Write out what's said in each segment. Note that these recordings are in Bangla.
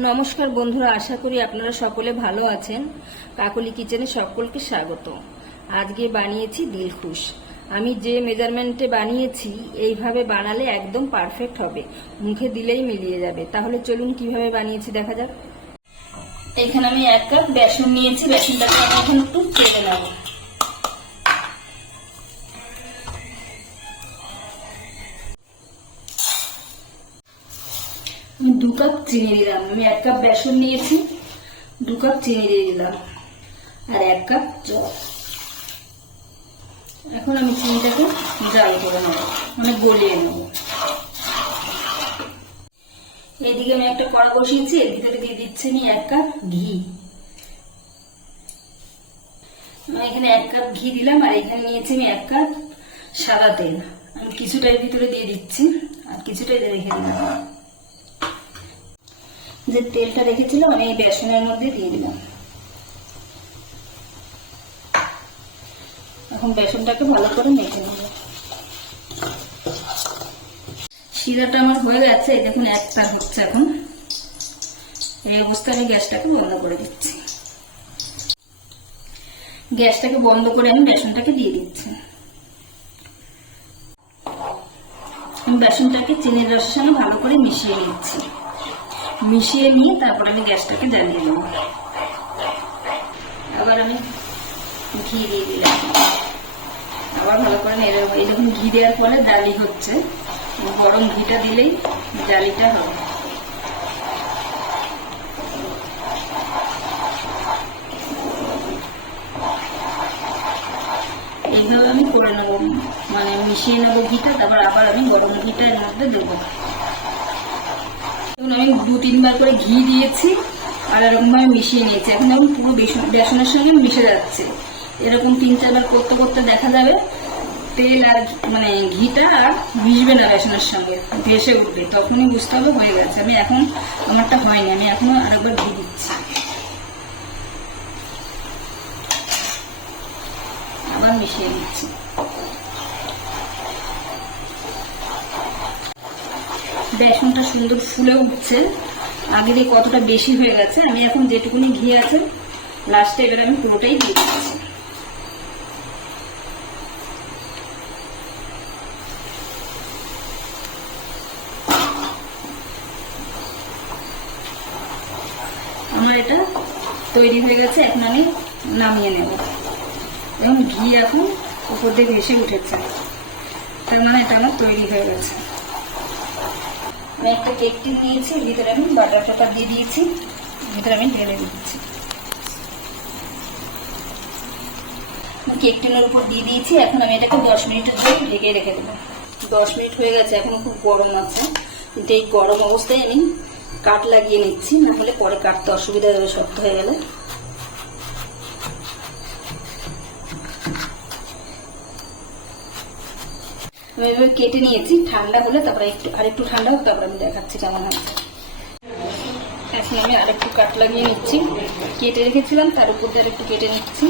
নমস্কার বন্ধুরা, আশা করি আপনারা সকলে ভালো আছেন। কাকলি কিচেনে সকলকে স্বাগত। আজকে বানিয়েছি দিলখুশ। আমি যে মেজারমেন্টে বানিয়েছি এইভাবে বানালে একদম পারফেক্ট হবে, মুখে দিলেই মিলিয়ে যাবে। তাহলে চলুন কিভাবে বানিয়েছি দেখা যাক। এখানে আমি 1 কাপ বেসন নিয়েছি, বেসনটাকে আমি এখন একটু চেলে নেব। আমি 2 কাপ চিনি দিলাম। আমি 1 কাপ বেসন নিয়েছি, 2 কাপ চিনি দিয়ে দিলাম আর 1 কাপ জল। এখন আমি চিনিটাকে জাল করে নেব, মানে গলিয়ে নেব। এদিকে আমি একটা কড়া বসিয়েছি, এর ভিতরে দিয়ে দিচ্ছি আমি 1 কাপ ঘি। আমি এখানে 1 কাপ ঘি দিলাম আর এখানে নিয়েছি আমি 1 কাপ সাদা তেল। আমি কিছুটা এর ভিতরে দিয়ে দিচ্ছি আর কিছুটা রেখে দিলাম। যে তেলটা রেখেছিলাম আমি এই বেসনের মধ্যে দিয়ে দিলাম। এখন বেসনটাকে ভালো করে মেখে নেব। শিরাটা আমার হয়ে গেছে, দেখুন একটা হচ্ছে। এখন এই অবস্থায় আমি গ্যাসটাকে বন্ধ করে দিচ্ছি। গ্যাসটাকে বন্ধ করে আমি বেসনটাকে দিয়ে দিচ্ছি। আমি বেসনটাকে চিনির রসের সঙ্গে ভালো করে মিশিয়ে নিচ্ছি। মিশিয়ে নিয়ে তারপর আমি গ্যাসটাকে জ্বালিয়ে দেবো। আবার আমি ঘি দিয়ে দিলাম, আবার ভালো করে নেড়ে দেবো। এই যখন ঘি দেওয়ার পরে জালি হচ্ছে, গরম ঘিটা দিলেই জালিটা হবে। এইভাবে আমি করে নেবো, মানে মিশিয়ে নেবো ঘিটা, তারপর আবার আমি গরম ঘিটা এর মধ্যে দেবো। এখন আমি 2-3 বার করে ঘি দিয়েছি আর এরকম ভাবে মিশিয়ে নিয়েছি। এখন আমি পুরো বেসনের সঙ্গে মিশে যাচ্ছে। এরকম 3-4 বার করতে করতে দেখা যাবে তেল আর মানে ঘিটা আর মিশবে না বেসনের সঙ্গে, ভেসে উঠবে। তখনই বুঝতে হবে হয়ে গেছে। আমি এখন আমারটা হয়নি, আমি এখনো আরেকবার ঘি দিচ্ছি, আবার মিশিয়ে দিচ্ছি। বেসনটা সুন্দর ফুলে উঠছে, আগে দিয়ে কতটা বেশি হয়ে গেছে। আমি এখন যেটুকুনি ঘি আছে লাস্টে এবার আমি পুরোটাই দিয়ে দিচ্ছি। আমার এটা তৈরি হয়ে গেছে, এখন আমি নামিয়ে নেব। এবং ঘি এখন উপর দিয়ে ভেসে উঠেছে, তার মানে এটা আমার তৈরি হয়ে গেছে। আমি একটা কেক টিন নিয়েছি, ভিতরে আমি বাটার পেপার দিয়ে দিয়েছি, ভিতরে আমি ঢেলে দিচ্ছি। কেক টিনের উপর দিয়ে দিয়েছি। এখন আমি এটাকে 10 মিনিটের জন্য ঢেকে রেখে দেবো। 10 মিনিট হয়ে গেছে, এখন খুব গরম আছে, কিন্তু এই গরম অবস্থায় আমি কাট লাগিয়ে নিচ্ছি, না হলে পরে কাটতে অসুবিধা হবে শক্ত হয়ে গেলে। আমি এভাবে কেটে নিয়েছি, ঠান্ডা হলে তারপরে আরেকটু ঠান্ডা হোক, তারপরে আমি দেখাচ্ছি কেমন হয়েছে। এখন আমি আরেকটু কাট লাগিয়ে নিচ্ছি, কেটে রেখেছিলাম তার উপর দিয়ে আরেকটু কেটে নিচ্ছি।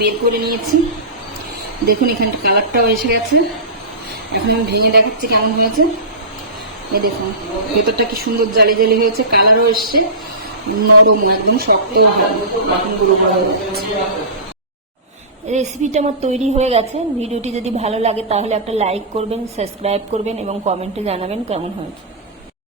বের করে নিয়েছি, দেখুন এখানটা কালারটাও এসে গেছে। এখন আমি ভেঙে দেখাচ্ছি কেমন হয়েছে। এই দেখুন ভেতরটা কি সুন্দর জালি জালি হয়েছে, কালারও এসছে, নরম একদম, শক্তও ভালো, এখন গুঁড়ো করা হয়ে যাচ্ছে। রেসিপিটা আমার তৈরি হয়ে গেছে। ভিডিওটি যদি ভালো লাগে তাহলে একটা লাইক করবেন, সাবস্ক্রাইব করবেন এবং কমেন্টে জানাবেন কেমন হয়েছে।